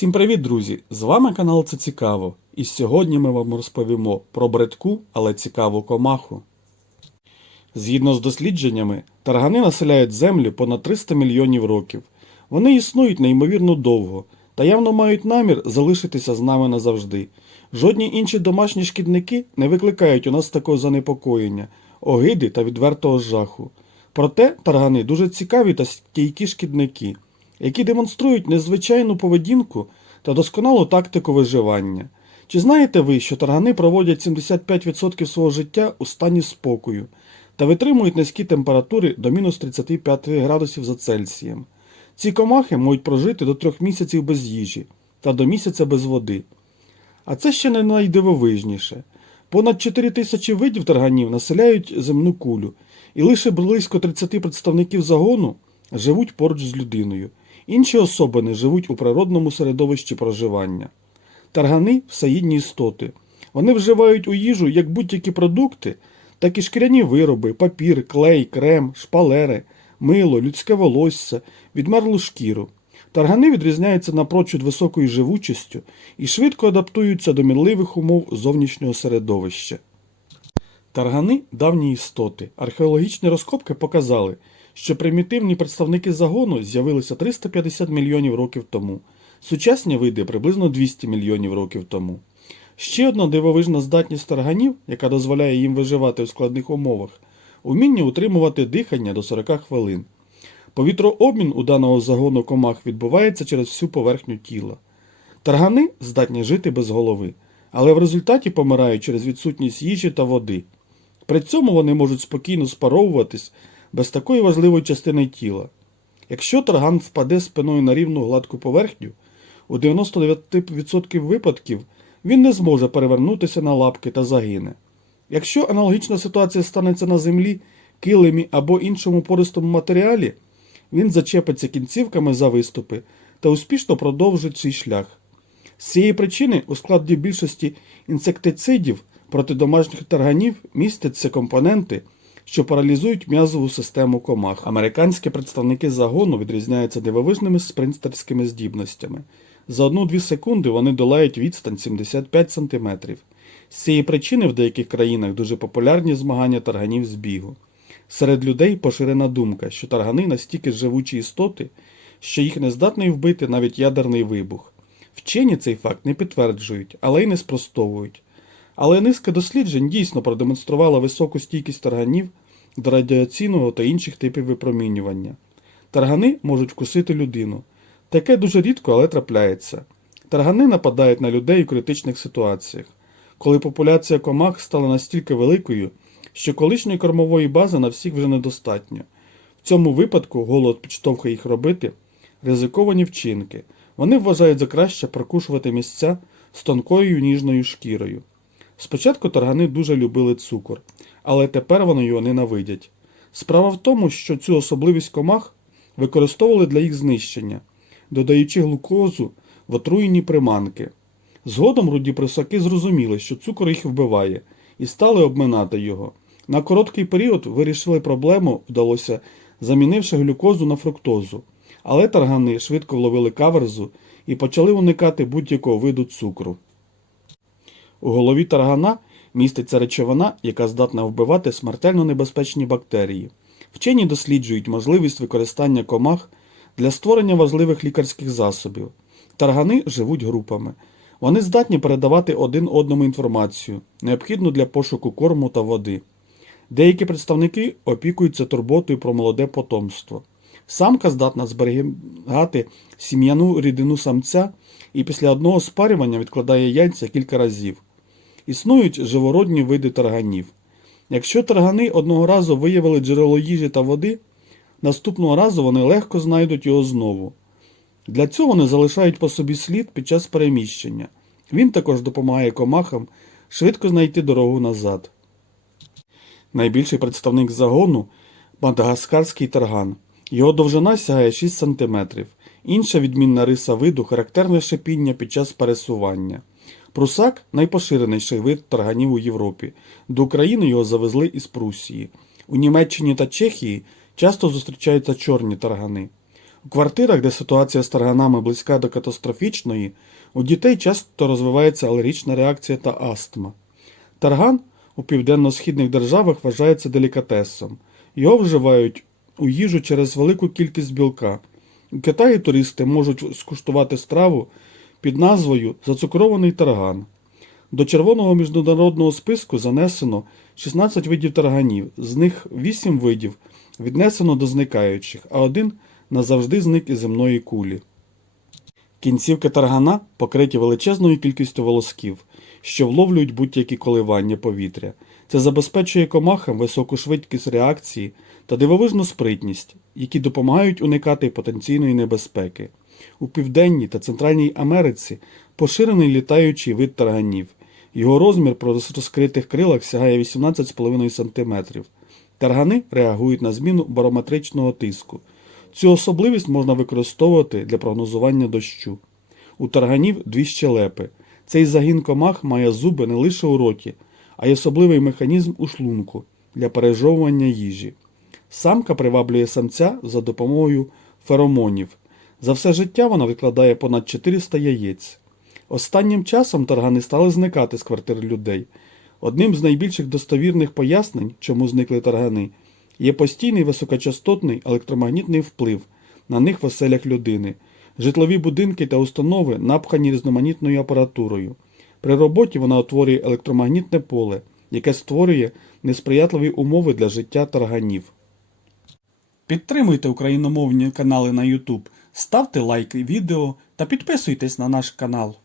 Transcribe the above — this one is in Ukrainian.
Всім привіт, друзі! З вами канал Це Цікаво. І сьогодні ми вам розповімо про бредку, але цікаву комаху. Згідно з дослідженнями, таргани населяють землю понад 300 мільйонів років. Вони існують неймовірно довго та явно мають намір залишитися з нами назавжди. Жодні інші домашні шкідники не викликають у нас такого занепокоєння, огиди та відвертого жаху. Проте таргани дуже цікаві та стійкі шкідники, які демонструють незвичайну поведінку та досконалу тактику виживання. Чи знаєте ви, що таргани проводять 75% свого життя у стані спокою та витримують низькі температури до мінус 35 градусів за Цельсієм? Ці комахи можуть прожити до трьох місяців без їжі та до місяця без води. А це ще не найдивовижніше. Понад 4 тисячі видів тарганів населяють земну кулю, і лише близько 30 представників загону живуть поруч з людиною. Інші особини живуть у природному середовищі проживання. Таргани всеїдні істоти. Вони вживають у їжу як будь-які продукти, так і шкіряні вироби, папір, клей, крем, шпалери, мило, людське волосся, відмерлу шкіру. Таргани відрізняються напрочуд високою живучістю і швидко адаптуються до мінливих умов зовнішнього середовища. Таргани давні істоти. Археологічні розкопки показали, що примітивні представники загону з'явилися 350 мільйонів років тому. Сучасні види приблизно 200 мільйонів років тому. Ще одна дивовижна здатність тарганів, яка дозволяє їм виживати у складних умовах, уміння утримувати дихання до 40 хвилин. Повітрообмін у даного загону комах відбувається через всю поверхню тіла. Таргани здатні жити без голови, але в результаті помирають через відсутність їжі та води. При цьому вони можуть спокійно спаровуватись без такої важливої частини тіла. Якщо тарган впаде спиною на рівну гладку поверхню, у 99% випадків він не зможе перевернутися на лапки та загине. Якщо аналогічна ситуація станеться на землі, килимі або іншому пористому матеріалі, він зачепиться кінцівками за виступи та успішно продовжить свій шлях. З цієї причини у складі більшості інсектицидів проти домашніх тарганів містяться компоненти, що паралізують м'язову систему комах. Американські представники загону відрізняються дивовижними спринтерськими здібностями. За 1-2 секунди вони долають відстань 75 см. З цієї причини в деяких країнах дуже популярні змагання тарганів з бігу. Серед людей поширена думка, що таргани настільки живучі істоти, що їх не здатний вбити навіть ядерний вибух. Вчені цей факт не підтверджують, але й не спростовують. Але низка досліджень дійсно продемонструвала високу стійкість тарганів до радіаційного та інших типів випромінювання. Таргани можуть вкусити людину. Таке дуже рідко, але трапляється. Таргани нападають на людей у критичних ситуаціях, коли популяція комах стала настільки великою, що колишньої кормової бази на всіх вже недостатньо. В цьому випадку голод підштовхує їх робити ризиковані вчинки. Вони вважають за краще прокушувати місця з тонкою ніжною шкірою. Спочатку таргани дуже любили цукор, але тепер вони його ненавидять. Справа в тому, що цю особливість комах використовували для їх знищення, додаючи глукозу в отруєні приманки. Згодом руді присаки зрозуміли, що цукор їх вбиває, і стали обминати його. На короткий період вирішили проблему, вдалося, замінивши глюкозу на фруктозу. Але таргани швидко вловили каверзу і почали уникати будь-якого виду цукру. У голові таргана міститься речовина, яка здатна вбивати смертельно небезпечні бактерії. Вчені досліджують можливість використання комах для створення важливих лікарських засобів. Таргани живуть групами. Вони здатні передавати один одному інформацію, необхідну для пошуку корму та води. Деякі представники опікуються турботою про молоде потомство. Самка здатна зберігати сім'яну рідину самця і після одного спарювання відкладає яйця кілька разів. Існують живородні види тарганів. Якщо таргани одного разу виявили джерело їжі та води, наступного разу вони легко знайдуть його знову. Для цього вони залишають по собі слід під час переміщення. Він також допомагає комахам швидко знайти дорогу назад. Найбільший представник загону мадагаскарський тарган. Його довжина сягає 6 см. Інша відмінна риса виду характерне шипіння під час пересування. Прусак найпоширеніший вид тарганів у Європі. До України його завезли із Прусії. У Німеччині та Чехії часто зустрічаються чорні таргани. У квартирах, де ситуація з тарганами близька до катастрофічної, у дітей часто розвивається алергічна реакція та астма. Тарган у південно-східних державах вважається делікатесом. Його вживають у їжу через велику кількість білка. У Китаї туристи можуть скуштувати страву під назвою Зацукрований тарган. До червоного міжнародного списку занесено 16 видів тарганів, з них 8 видів віднесено до зникаючих, а один назавжди зник із земної кулі. Кінцівки таргана покриті величезною кількістю волосків, що вловлюють будь-які коливання повітря. Це забезпечує комахам високу швидкість реакції та дивовижну спритність, які допомагають уникати потенційної небезпеки. У Південній та Центральній Америці поширений літаючий вид тарганів. Його розмір при розкритих крилах сягає 18,5 см. Таргани реагують на зміну барометричного тиску. Цю особливість можна використовувати для прогнозування дощу. У тарганів дві щелепи. Цей загін комах має зуби не лише у роті, а й особливий механізм у шлунку для пережовування їжі. Самка приваблює самця за допомогою феромонів. За все життя вона відкладає понад 400 яєць. Останнім часом таргани стали зникати з квартир людей. Одним з найбільших достовірних пояснень, чому зникли таргани, є постійний високочастотний електромагнітний вплив на них в оселях людини. Житлові будинки та установи напхані різноманітною апаратурою. При роботі вона утворює електромагнітне поле, яке створює несприятливі умови для життя тарганів. Підтримуйте україномовні канали на YouTube, ставте лайки відео та підписуйтесь на наш канал.